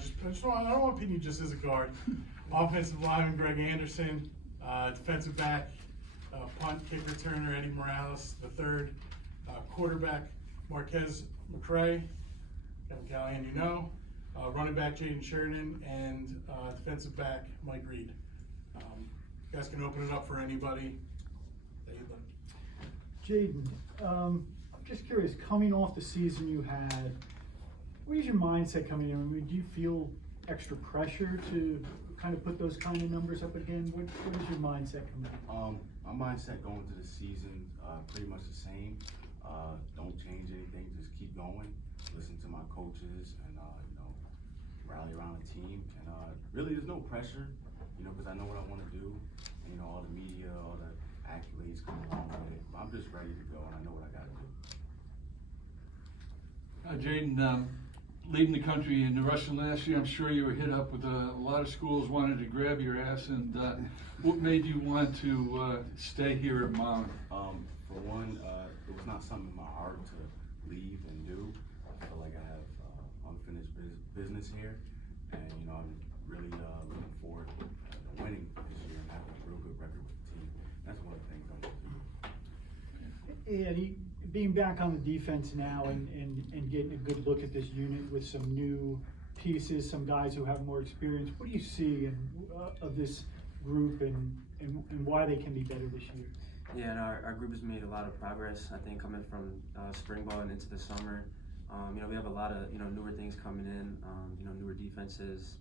I don't want to pin you just as a guard. Offensive lineman Greg Anderson, defensive back, punt kick returner Eddie Morales the third, quarterback Marquez McCray, Kevin Callahan, you know, running back Jaden Sheridan, and defensive back Mike Reed. You guys can open it up for anybody that you'd like. Jaden, I'm just curious, coming off the season you had, what is your mindset coming in? I mean, do you feel extra pressure to kind of put those kind of numbers up again? What is your mindset coming in? My mindset going into the season, pretty much the same. Don't change anything, just keep going. Listen to my coaches and, you know, rally around the team. And really there's no pressure, you know, because I know what I want to do. And, you know, all the media, all the accolades come along with it. I'm just ready to go and I know what I got to do. Jaden, leading the country in the rushing last year, I'm sure you were hit up with a lot of schools wanted to grab your ass. And what made you want to stay here at Monmouth? For one, it was not something in my heart to leave and do. I feel like I have unfinished business here, and you know I'm really looking forward to winning this year and having a real good record with the team. That's one of the things I want to do. Eddie, being back on the defense now and getting a good look at this unit with some new pieces, some guys who have more experience, what do you see of this group and why they can be better this year? Yeah, and our group has made a lot of progress, I think, coming from spring ball and into the summer. You know, we have a lot of, you know, newer things coming in, you know, newer defenses,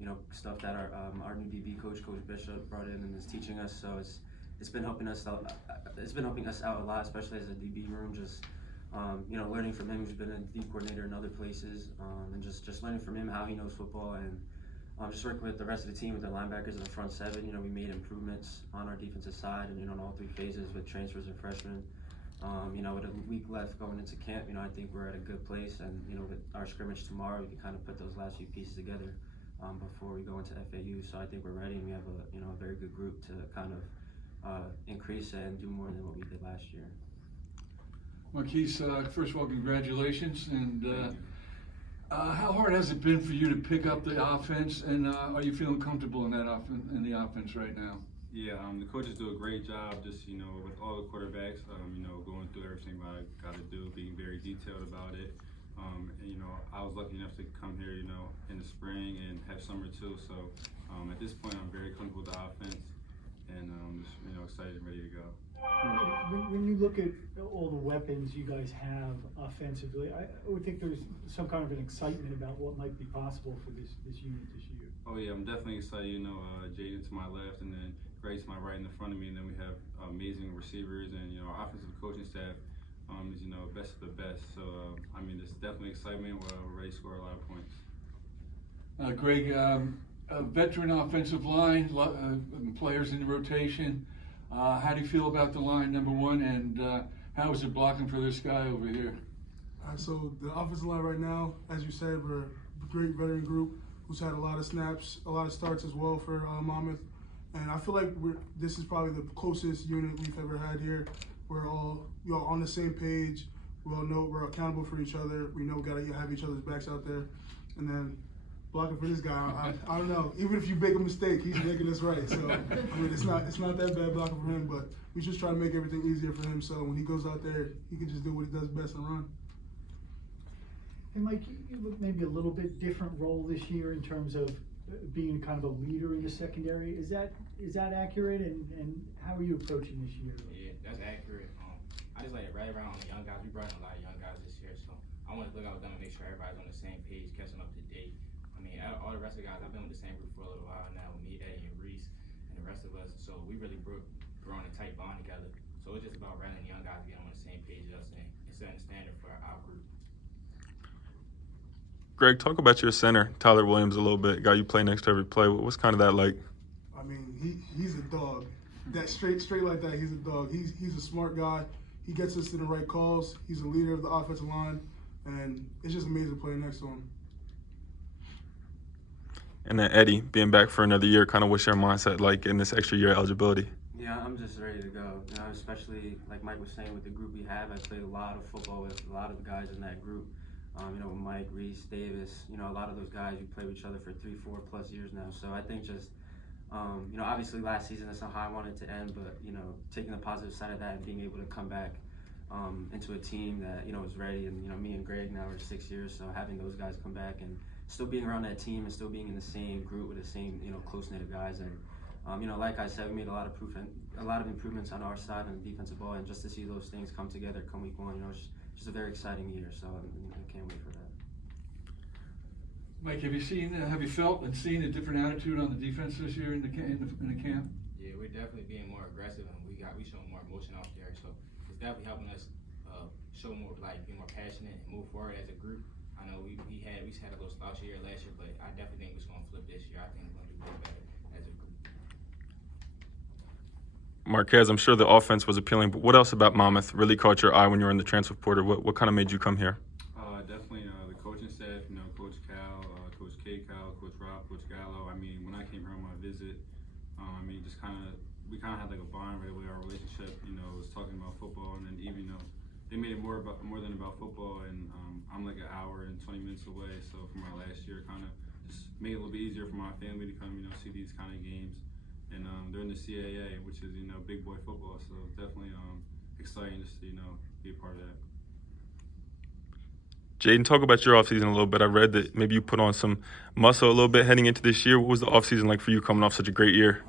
you know, stuff that our new DB coach, Coach Bishop, brought in and is teaching us. So it's been helping us out. It's been helping us out a lot, especially as a DB room. Just you know, learning from him, who's been a D coordinator in other places, and just learning from him how he knows football, and just working with the rest of the team, with the linebackers in the front seven. You know, we made improvements on our defensive side, and you know, in all three phases with transfers and freshmen. You know, with a week left going into camp, you know, I think we're at a good place, and you know, with our scrimmage tomorrow, we can kind of put those last few pieces together before we go into FAU. So I think we're ready, and we have a very good group to kind of increase and do more than what we did last year. Marquise, first of all, congratulations. And how hard has it been for you to pick up the offense? And are you feeling comfortable in the offense right now? Yeah, the coaches do a great job. Just you know, with all the quarterbacks, you know, going through everything I got to do, being very detailed about it. And you know, I was lucky enough to come here, you know, in the spring and have summer too. So at this point, I'm very comfortable with the offense, and just you know, excited and ready to go. When you look at all the weapons you guys have offensively, I would think there's some kind of an excitement about what might be possible for this unit this year. Oh yeah, I'm definitely excited. You know, Jaden to my left, and then Greg's to my right in the front of me, and then we have amazing receivers, and you know, our offensive coaching staff is you know best of the best. So I mean, there's definitely excitement. We're ready to score a lot of points. Greg, a veteran offensive line, players in the rotation. How do you feel about the line, number one, and how is it blocking for this guy over here? So the offensive line right now, as you said, we're a great veteran group who's had a lot of snaps, a lot of starts as well for Monmouth. And I feel like this is probably the closest unit we've ever had here. We're all on the same page. We all know we're accountable for each other. We know we gotta have each other's backs out there. And then blocking for this guy, I don't know. Even if you make a mistake, he's making us right. So I mean, it's not that bad blocking for him, but we just try to make everything easier for him. So when he goes out there, he can just do what he does best and run. And Mike, you look maybe a little bit different role this year in terms of being kind of a leader in the secondary. Is that accurate? And how are you approaching this year? Yeah, that's accurate. I just like to rally around the young guys. We brought in a lot of young guys this year, so I want to look out with them and make sure everybody's on the same page, catching up to date. I mean, all the rest of the guys, I've been with the same group for a little while now, with me, Eddie, and Reese, and the rest of us. So we really grown a tight bond together. So it's just about rallying the young guys, getting on the same page as us, and setting the standard for our group. Greg, talk about your center, Tyler Williams, a little bit. Guy you play next to every play. What's kind of that like? I mean, he's a dog. That straight like that, he's a dog. He's a smart guy. He gets us to the right calls. He's a leader of the offensive line, and it's just amazing playing next to him. And then Eddie, being back for another year, kind of what's your mindset like in this extra year eligibility? Yeah, I'm just ready to go. You know, especially like Mike was saying, with the group we have, I played a lot of football with a lot of the guys in that group. You know, with Mike, Reese, Davis, you know, a lot of those guys you play with each other for 3-4+ years now. So I think just, you know, obviously last season that's not how I wanted it to end, but, you know, taking the positive side of that and being able to come back into a team that, you know, is ready. And, you know, me and Greg now are 6 years, so having those guys come back and still being around that team and still being in the same group with the same, you know, close-knit of guys. And, you know, like I said, we made a lot of improvements on our side on the defensive ball, and just to see those things come together come week one, you know, it's just a very exciting year. So I can't wait for that. Mike, have you felt and seen a different attitude on the defense this year in the camp? Yeah, we're definitely being more aggressive, and we showing more emotion out there. So it's definitely helping us show more, like, be more passionate and move forward as a group. I know we had a little slouchy year last year, but I definitely think it's going to flip this year. I think we're going to do way better as a group. Marquez, I'm sure the offense was appealing, but what else about Monmouth really caught your eye when you were in the transfer portal? What kind of made you come here? Definitely the coaching staff, you know, Coach Cal, Coach K. Cal, Coach Rob, Coach Gallo. I mean, when I came here on my visit, I mean, we kind of had like a bond right away. Our relationship, you know, was talking about football, and then even, you know, they made it more than about football, and I'm like an hour and 20 minutes away. So for my last year, kind of just made it a little bit easier for my family to come, you know, see these kind of games. And they're in the CAA, which is, you know, big boy football. So definitely exciting just to, you know, be a part of that. Jaden, talk about your offseason a little bit. I read that maybe you put on some muscle a little bit heading into this year. What was the offseason like for you coming off such a great year?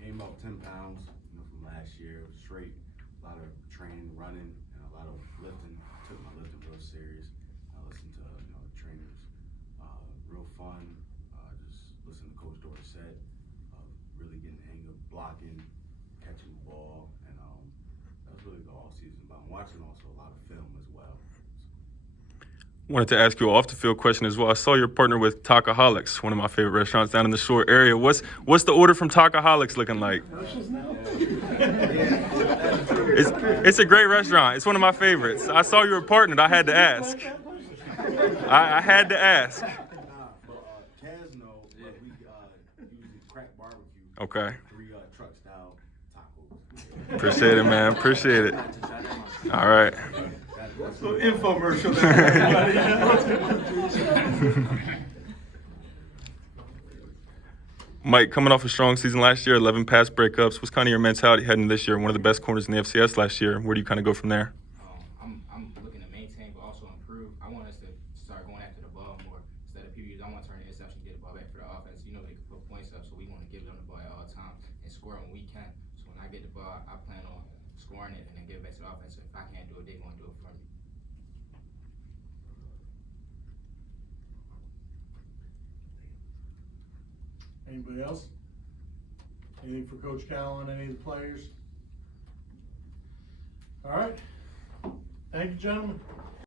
Gained about 10 pounds, you know, from last year. It was straight, a lot of training, running, and a lot of lifting. I took my lifting real serious. I listened to, you know, the trainers. Real fun. Just listening to Coach Dorsett. Really getting the hang of blocking, catching the ball, and that was really the off season. But I'm watching also a lot of film as well. Wanted to ask you an off-the-field question as well. I saw your partner with Takaholics, one of my favorite restaurants down in the Shore area. What's the order from Takaholics looking like? It's a great restaurant. It's one of my favorites. I saw you were partnered. I had to ask. I had to ask. Kaz know, but we usually crack barbecue. Okay. 3 truck style tacos. Appreciate it, man. Appreciate it. All right. So infomercial. Mike, coming off a strong season last year, 11 pass breakups. What's kind of your mentality heading this year? One of the best corners in the FCS last year. Where do you kind of go from there? I'm looking to maintain, but also improve. I want us to start going after the ball more instead of PBUs. I want to turn the interception, get the ball back for the offense. You know they can put points up, so we want to give them the ball at all times and score when we can. So when I get the ball, I plan on scoring it and then give it back to the offense. So if I can't do it, they're going to do it for me. Anybody else? Anything for Coach Cal on any of the players? All right. Thank you, gentlemen.